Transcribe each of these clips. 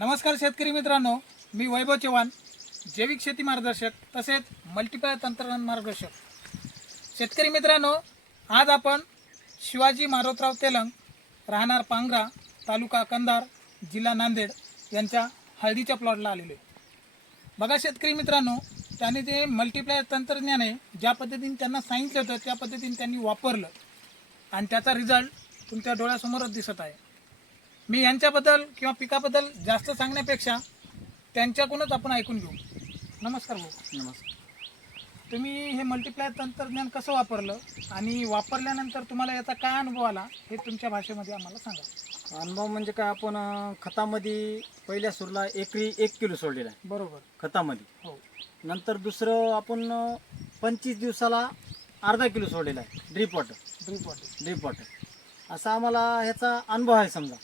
नमस्कार शेतकरी मित्रांनो मी वैभव चव्हाण जैविक शेती मार्गदर्शक तसेच मल्टीप्लाय तंत्रज्ञान मार्गदर्शक. शेतकरी मित्रांनो आज आपण शिवाजी मारोतराव तेलंग राहणार पांगरा तालुका कंधार जिल्हा नांदेड यांच्या हळदीच्या प्लॉटला आलेलो आहे. बघा शेतकरी मित्रांनो त्यांनी ते मल्टीप्लायर तंत्रज्ञान आहे ज्या पद्धतीने त्यांना सांगितलं होतं त्या पद्धतीने त्यांनी वापरलं. आणि त्याचा रिझल्ट तुमच्या डोळ्यासमोरच दिसत आहे. मी यांच्याबद्दल किंवा पिकाबद्दल जास्त सांगण्यापेक्षा त्यांच्याकडूनच आपण ऐकून घेऊ. नमस्कार भाऊ. नमस्कार. तुम्ही हे मल्टीप्लायर तंत्रज्ञान कसं वापरलं आणि वापरल्यानंतर तुम्हाला याचा काय अनुभव आला हे तुमच्या भाषेमध्ये आम्हाला सांगा. अनुभव म्हणजे काय आपण अं, खतामध्ये पहिल्या सुरला एकरी एक किलो सोडलेला आहे. बरोबर. खतामध्ये. हो. नंतर दुसरं आपण पंचवीस दिवसाला अर्धा किलो सोडलेला आहे. Drip water drip water drip water असा आम्हाला ह्याचा अनुभव आहे समजा.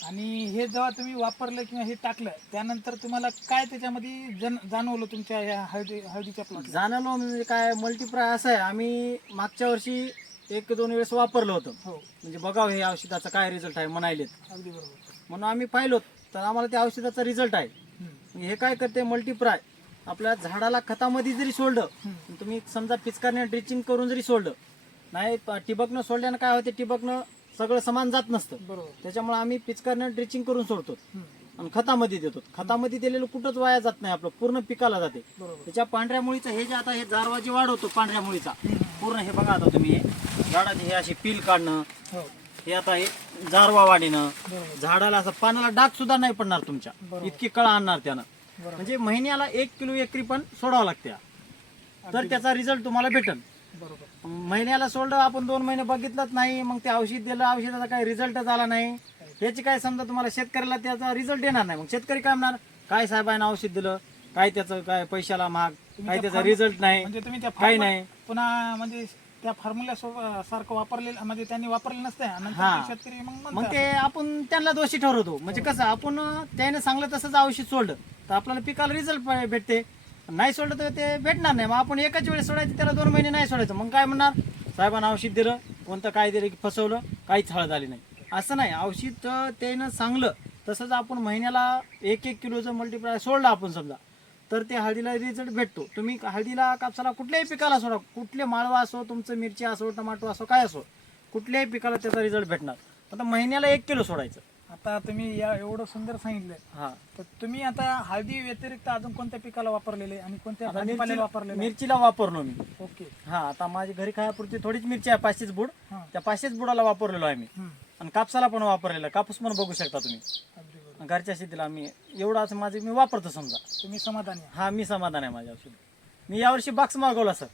आणि हे जेव्हा तुम्ही वापरलं किंवा हे टाकलं त्यानंतर तुम्हाला काय त्याच्यामध्ये जन जाणवलं तुमच्या या हळदी हळदीच्या प्लॉटला जाणवलं म्हणजे काय मल्टीप्राय असं आहे. आम्ही मागच्या वर्षी एक दोन वेळेस वापरलं होतं. हो. म्हणजे बघावं हे औषधाचा काय रिझल्ट आहे म्हणायलेत. अगदी बरोबर. म्हणून आम्ही पाहिलो तर आम्हाला त्या औषधाचा रिझल्ट आहे. हम्म. हे काय करते मल्टीप्राय आपल्या झाडाला खतामध्ये जरी सोडलं हम्म. तुम्ही समजा पिचकारने ड्रिचिंग करून जरी सोडलं नाही प- ठिबकनं सोडल्यानं काय होते ठिबकनं सगळं समान जात नसतं. बरोबर. त्याच्यामुळे आम्ही पिचकारनं ड्रिचिंग करून सोडतो. आणि खतामध्ये देतो. खतामध्ये दिलेलं कुठंच वाया जात नाही आपलं. पूर्ण पिकाला जाते. बरोबर. त्याच्या पांढऱ्या मुळीचं हे जे आता हे जारवाजी वाढवतो पांढऱ्या मुळीचा. पूर्ण हे बघा आता तुम्ही. हे झाडाचे हे असे पील काढणं. हो. हे आता हे जारवा बरोबर. झाडाला असं पानाला डाग सुद्धा नाही पडणार तुमच्या. बरोबर. इतकी कळा आणणार त्यानं. बरोबर. म्हणजे महिन्याला एक किलो एकरी पण सोडावं लागते. तर त्याचा रिझल्ट तुम्हाला भेटल बरोबर महिन्याला सोडलं आपण दोन महिने बघितलंच नाही. मग ते औषध दिलं औषधाचा काही रिझल्ट झाला नाही. याची काय समजा तुम्हाला शेतकऱ्याला त्याचा रिझल्ट येणार नाही. मग शेतकरी काय म्हणणार? काय साहेबांना औषध दिलं? काय त्याचं काय पैशाला महाग? काय त्याचा रिझल्ट नाही? म्हणजे तुम्ही त्या काही नाही. पुन्हा म्हणजे त्या फॉर्म्युला सारखं वापरलेलं म्हणजे त्यांनी वापरलं नसतं शेतकरी मग मग. ते आपण त्यांना दोषी ठरवतो. म्हणजे कसं आपण त्याने सांगलं तसंच औषध सोडलं. तर आपल्याला पिकाला रिझल्ट भेटते. नाही सोडलं तर ते भेटणार नाही. मग आपण एकाच वेळेस सोडायचं त्याला दोन महिने नाही सोडायचं. मग काय म्हणणार? साहेबांना औषध दिलं कोणतं काय दिलं की फसवलं काहीच हळद आली नाही. असं नाही. औषध त्यानं सांगलं. तसंच आपण महिन्याला एक एक किलोचं मल्टीप्लाय सोडलं आपण समजा. तर ते हळदीला रिझल्ट भेटतो. तुम्ही हळदीला कापसाला कुठल्याही पिकाला सोडा. कुठले माळवा असो तुमचं मिरची असो टमाटो असो काय असो कुठल्याही पिकाला त्याचा रिझल्ट भेटणार. आता महिन्याला एक किलो सोडायचं. आता तुम्ही या एवढं सुंदर सांगितलं हा. तर तुम्ही आता हळदी व्यतिरिक्त अजून कोणत्या पिकाला वापरलेले आणि कोणत्या आता भाजीपाल्याला मिरची- वापरलेले? मिरचीला वापरलो मी. ओके. हा आता माझी घरी खायापुरती थोडीच मिरची आहे पाचशेच बुड. हा. त्या पाचशेच बुडाला वापरलेलो आहे मी हम्म. आणि कापसाला पण वापरलेला. कापूस पण बघू शकता तुम्ही. अगदी बरोबर. घरच्या शेतीला मी एवढं असं माझे मी वापरतो समजा. तुम्ही समाधानी आहे. हा मी समाधान आहे माझ्या औषध. मी यावर्षी बॉक्स मागवला सर.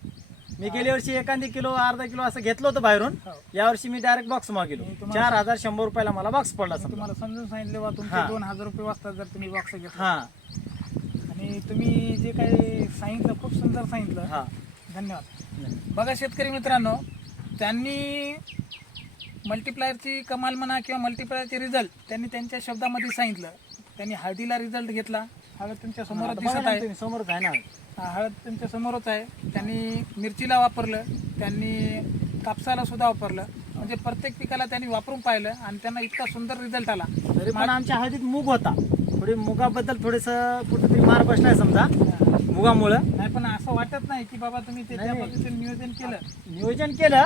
मी गेल्या वर्षी एखादी किलो अर्धा किलो असं घेतलं होतं बाहेरून. हो. यावर्षी मी डायरेक्ट बॉक्स मागवलो मी तुम्हाला- चार हजार शंभर रुपयाला मला बॉक्स पडला तुम्हाला समजून सांगितले बा तुमचे हा. दोन हजार रुपये वाजतात जर तुम्ही बॉक्स घेतला. हा. आणि तुम्ही जे काही सांगितलं खूप सुंदर सांगितलं. हा. धन्यवाद. बघा शेतकरी मित्रांनो त्यांनी मल्टीप्लायरची कमाल म्हणा किंवा मल्टीप्लायरचे रिझल्ट त्यांनी त्यांच्या शब्दामध्ये सांगितलं. त्यांनी हळदीला रिझल्ट घेतला. हळद तुमच्यासमोर आता बघा दिसत आहे. समोरच आहे ना. हा, हळद तुमच्या समोरच आहे. त्यांनी मिरचीला वापरलं त्यांनी कापसाला सुद्धा वापरलं. म्हणजे प्रत्येक पिकाला त्यांनी वापरून पाहिलं आणि त्यांना इतका सुंदर रिझल्ट आला. तरी पण आमच्या हळदीत मूग होता. थोडी मुगाबद्दल थोडस कुठेतरी मार बसलाय समजा मुगामुळं. नाही पण असं वाटत नाही की बाबा तुम्ही नाही. पद्धतीने नियोजन केलं. नियोजन केलं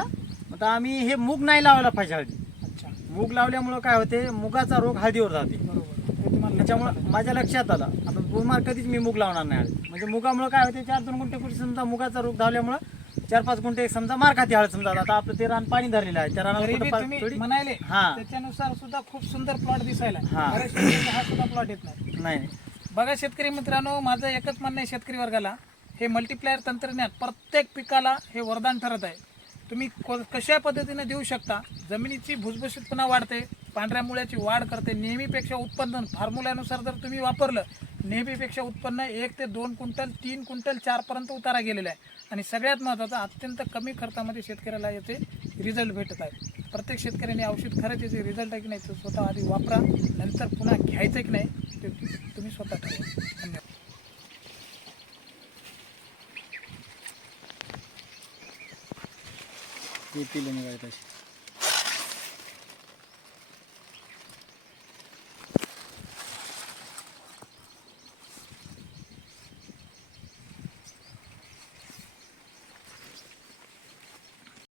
आता आम्ही हे मूग नाही लावायला पाहिजे हळदी अच्छा. मूग लावल्यामुळं काय होते मुगाचा रोग हळदीवर जाते. बरोबर. त्याच्यामुळं माझ्या लक्षात आलं. आता दोन मार कधीच मी मूग लावणार नाही म्हणजे मुगामुळं काय होते चार दोन गुंठे कुठे समजा मुगाचा रोग धावल्यामुळं चार पाच गुंठे समजा मार खाते हळद समजा. आता आपलं ते रान पाणी धरलेलं आहे. त्या कुठं पा- तुम्ही थोडी- म्हणाले हा. त्याच्यानुसार सुद्धा खूप सुंदर प्लॉट दिसायला हा. बऱ्याच शेतकऱ्यांना हा सुद्धा प्लॉट येत नाही. नाही. बघा शेतकरी मित्रांनो माझं एकच म्हणणं आहे शेतकरी वर्गाला. हे मल्टीप्लायर तंत्रज्ञान प्रत्येक पिकाला हे वरदान ठरत आहे. तुम्ही को- कशा पद्धतीने देऊ शकता? जमिनीची भुसभुशीतपणा वाढते. पांढऱ्या मुळ्याची वाढ करते. नेहमीपेक्षा उत्पन्न फॉर्म्युल्यानुसार जर तुम्ही वापरलं नेहमीपेक्षा उत्पन्न एक ते दोन क्विंटल तीन क्विंटल चारपर्यंत उतारा गेलेला आहे. आणि सगळ्यात महत्त्वाचं अत्यंत कमी खर्चामध्ये शेतकऱ्याला याचे रिझल्ट भेटत आहे प्रत्येक शेतकऱ्याने औषध खरंच याचे रिझल्ट आहे की नाही ते स्वतः आधी वापरा नंतर पुन्हा घ्यायचं की नाही ते तुम्ही स्वतः ठरवा. धन्यवाद. ते पिले निघाले तसे